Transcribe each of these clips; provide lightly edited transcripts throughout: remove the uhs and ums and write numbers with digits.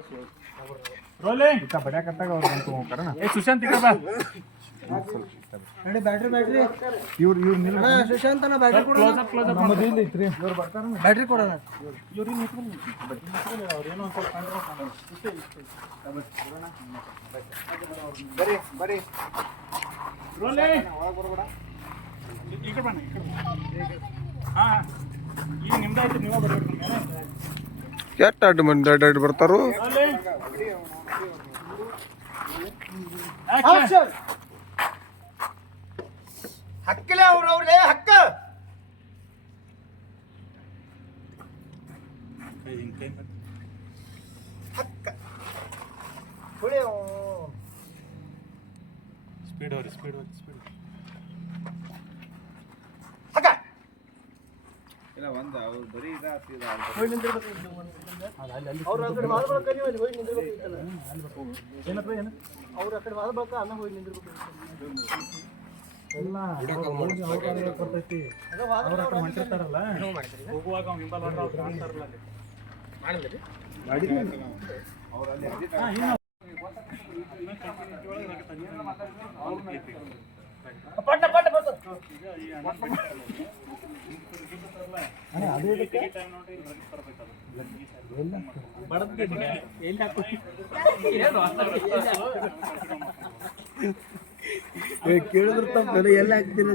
Rolling इतना बढ़िया करता है और हमको करो ना ए सुशांत इकडे बा अरे बैटरी ಇವ್ರು ನಿಲ್ಲ ಸುಶಾಂತ್ ಅಣ್ಣ ಬ್ಯಾಟರಿ ಕೊಡು ಕ್ಲೋಸ್ ಅಪ್ ನಮ್ಮದು ಇಲ್ಲಿ ಇತ್ರಿ ಇವ್ರು ಬರ್ತಾರ ಬ್ಯಾಟರಿ ಕೊಡೋಣ ಇವ್ರು ನಿಂತ್ಕೊಂಡು ಅವ್ರು ಏನೋ ಒಂದು ಸ್ವಲ್ಪ ಬರಿ ರೋಲಿಂಗ್ ಒಳಗೆ ಬರಬೇಡ ಈ ಕಡೆ ಬನ್ನಿ ಹಾ ಈಗ ನಿಮ್ದಾಯ್ತು ನೀವೇ ಬರಬೇಕು ಎಷ್ಟು ಅಡ್ಡ ಮಂದಿ ಅಡ್ಡ ಬರ್ತಾರು ಹಕ್ಕಲೇ ಅವ್ರವ್ರೇ ಹಕ್ಕ ಹಕ್ಕ ಹುಳಿ ಸ್ಪೀಡ್ ಹಕ್ಕ ಇಲ್ಲ ಒಂದ ಅವ್ರು ಬರೀ ಇದಾಗ್ತಿದ ಹೋಗಿ ನಿಂತಿರ್ಬೇಕು ಅವ್ರ ಆ ಕಡೆ ವಾದ ಬಳಕ ನೀವು ಅಲ್ಲಿ ಹೋಗಿ ನಿಂತಿರ್ಬೇಕಿತ್ತಲ್ಲ ಏನಪ್ಪ ಏನು ಅವ್ರ ಆ ಕಡೆ ವಾದ ಬಳಕ ಅನ್ನ ಹೋಗಿ ನಿಂತಿರ್ಬೇಕು ಎಲ್ಲ ಬರ್ತೈತಿ ಅವ್ರ ಹೊಂಟಿರ್ತಾರಲ್ಲ ಹೋಗುವಾಗ ಅವ್ನು ಹಿಂಬಲ್ ಹೊಡ್ರ ಅವ್ರು ಕಾಣ್ತಾರಲ್ಲ ಅಲ್ಲಿ ಪಟ್ಟ ಪಟ್ಟ ಬರ್ತ ಕೇಳಿದ್ರ ತಪ್ಪು ಎಲ್ಲ ಹಾಕ್ತಿರ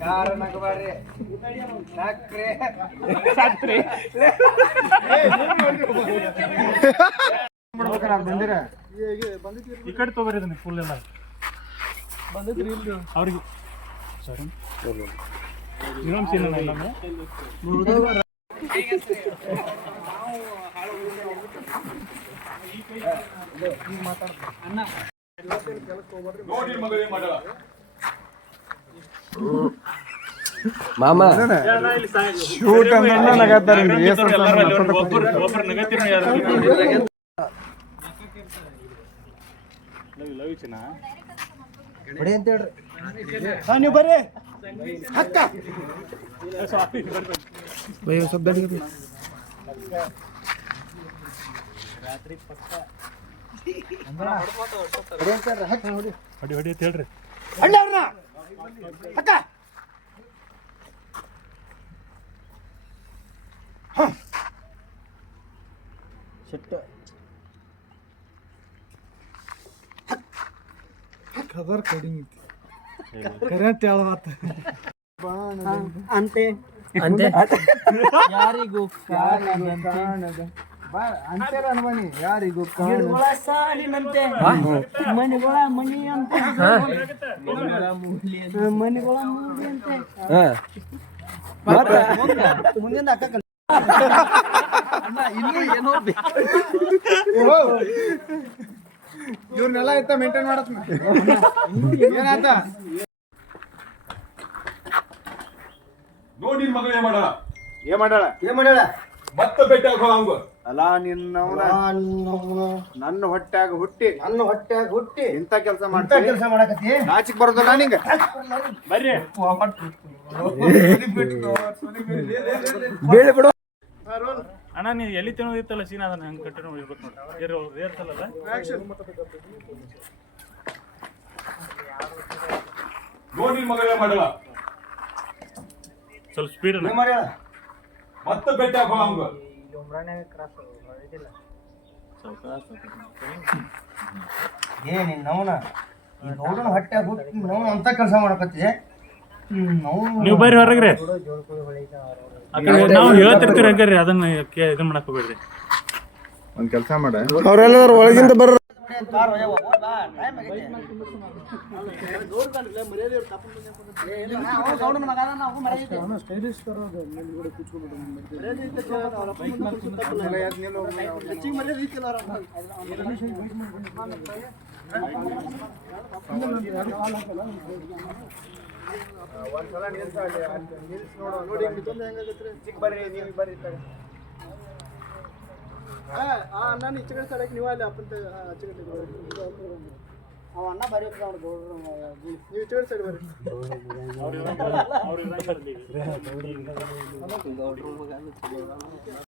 ಯಾರ ನಗಬಾರ್ರಿ ಸಾಕ್ರೆ ಬಂದಿರ ಈ ಕಡೆ ತಗೋರಿ ಅದನ್ನ ಫುಲ್ ಎಲ್ಲ ಬಂದಿದ್ರಿ ಇಲ್ಲಿ ಅವ್ರಿಗೆ ಸಾರಿ ಇನ್ನೊಂದು ಸೀನ್ ಇಲ್ಲ ಮಾಮ ಶೂಟ್ ಅಂದ್ರೆ ನಗತ್ತಾರೆ ಒಬ್ಬರು ನಗತ್ತೀರಿ ಲವ್ ಚಿನ್ನ ಬಡಿ ಅಂತ ಹೇಳ್ರಿ ನೀವು ಬರ್ರಿ ಹಕ್ಕ ರಾತ್ರಿ ಪಕ್ಕ ಹೊಡಿ ಅಂತ ಹೇಳ್ರಿ ಅಣ್ಣವ್ರನ್ನ ಅಕ್ಕ ಶೆಟ್ಟ ಕದರ್ ಕಡಿಮೆ ಕರೆಂಟ್ ಹೇಳವಾತ ಅಂತೆ ಯಾರಿಗೂ ಕಾಣದ ಅಂತೆಲ್ಲ ಅನ್ಬನಿ ಯಾರಿಗೂ ಗಿಡಗಳ ಸಾಲಿನಂತೆ ಮನೆಗಳ ಮನಿ ಅಂತೆ ಮನೆಗಳ ಮೂಲಿ ಅಂತೆ ಮುಂದಿನ ಅಕ್ಕ ಇನ್ನೂ ಏನೋ ಇವ್ರನ್ನೆಲ್ಲ ಇತ್ತ ಮೇಂಟೈನ್ ಮಾಡತ್ ಏನಾತ ನೋಡಿ ಮಗಳು ಏನ್ ಮಾಡಾಳ ಮತ್ತೆ ಭೇಟಿ ಹಂಗ ಅಲ್ಲ ನಿನ್ನವನ ನನ್ನ ಹೊಟ್ಟ್ಯಾಗ ಹುಟ್ಟಿ ಇಂಥ ಕೆಲಸ ಮಾಡಕತ್ತಿ ನಾಚಿಕ್ ಬರೋದಲ್ಲ ನಿಂಗ ಬರ್ರಿ ಬೇಳೆ ಬಿಡು ಅಣ್ಣ ನೀವು ಎಲ್ಲಿ ತಿನ್ನೋದಿತ್ತಲ್ಲ ಸೀನ್ ಅದನ್ನ ಹಂಗೆ ಕಂಟಿನ್ಯೂ ಇರ್ಬೇಕು ನೋಡಿ ಏರ್ತಲ್ಲ ನೋಡಿ ಮಗಳು ಮಾಡಲ್ಲ ಸ್ವಲ್ಪ ಸ್ಪೀಡ್ ಮತ್ತೆ ಭೇಟಿ ಹಂಗ ನಿನ್ನವನ ಈ ಗೌಡನ ಹೊಟ್ಟೆ ಹುಟ್ಟಿ ನಾವು ಅಂತ ಕೆಲಸ ಮಾಡಕತ್ತಿ ನೀವು ಬರ್ರಿ ಹೊರಗ್ರಿ ನಾವು ಹೇಳ್ತಿರ್ತೀವಿ ಹಂಗಾರಿ ಅದನ್ನ ಇದನ್ನ ಮಾಡಕ್ ಹೋಗ್ಬೇಡ್ರಿ ಒಂದ್ ಕೆಲಸ ಮಾಡ ಅವ್ರೆಲ್ಲರೂ ಒಳಗಿಂದ ಬರ್ರ ಗೌಡ್ರಲ್ಲ ಮರ್ಯಾದೆ ಇವ್ರು ತಪ್ಪು ಸ್ಟೈಲಿಶ್ ಬರೋದು ಮುಂದ್ಗಡೆ ಕೂತ್ಕೊಂಡು ಮರ್ಯಾದೆ ಇದ್ದ ಅವ್ರ ಅಪ್ಪ ಮುಂದೆ ಕೂತ್ಕೊಂಡು ತಪ್ಪಲ್ಲ. ಹೆಚ್ಚಿಗೆ ಮರ್ಯಾದೆ ಇತ್ತಿಲ್ಲ ಅವ್ರ ಅಪ್ಪ. ಒಂದ್ಸಲ ನಿಲ್ಸ ನಿಲ್ಸ್ ನೋಡು ನೋಡಿ ಇದೊಂದು ಹೆಂಗಾಗತ್ರಿ. ಚಿಕ್ಕ ಬರ್ರಿ ನೀವು ಬರ್ರಿ ನಾನು ಈಚೆ ಕಡೆ ಸ್ಥಳಕ್ಕೆ ನೀವು ಅಲ್ಲಿ ಅಪ್ಪಂತ ಆಚೆ ಕಡೆ ಅವ ಅಣ್ಣ ಬರೀ ಅವ್ರು ಗೌಡ್ರು ನೀವು ಈಚೆ ಕಡೆ ಸೈಡ್ ಬರ್ರಿ. ಅವ್ರು